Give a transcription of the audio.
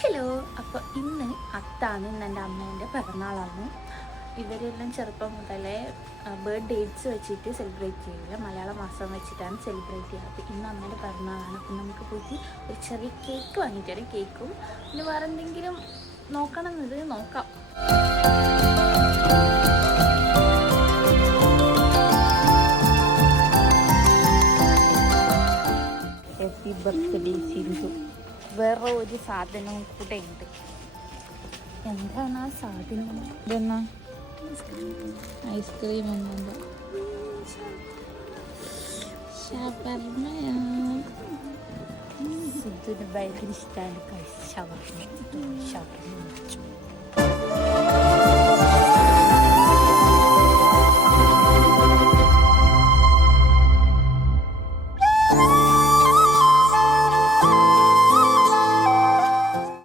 Hello അപ്പോൾ ഇന്ന് അത്താണ് ഇന്ന് എന്റെ അമ്മേന്റെ പിറന്നാളാണ്. ഇവരെല്ലാം ചെറുപ്പം മുതലേ ബർത്ത് ഡേറ്റ്സ് വെച്ചിട്ട് സെലിബ്രേറ്റ് ചെയ്യില്ല മലയാള മാസം വെച്ചിട്ടാണ് സെലിബ്രേറ്റ് ചെയ്യുക അപ്പോൾ ഇന്ന് അമ്മേന്റെ പിറന്നാളാണ്. അപ്പം നമുക്ക് പോയിട്ട് ഒരു ചെറിയ കേക്ക് വാങ്ങിയിട്ട് ഒരു കേക്കും പിന്നെ വേറെ എന്തെങ്കിലും നോക്കണം എന്നത് നോക്കാം. ഹാപ്പി ബർത്ത്ഡേ സിന്ധു വേറെ ഒരു സാധനവും കൂടെ ഉണ്ട്. എന്താണ് ആ സാധനം? ഇതെന്നാ? ഐസ്ക്രീം ഒന്നുണ്ട് സിദ്ധുന് ഭയങ്കര ഇഷ്ടമാണ് ഷവർമ്മ ഷവർമ്മ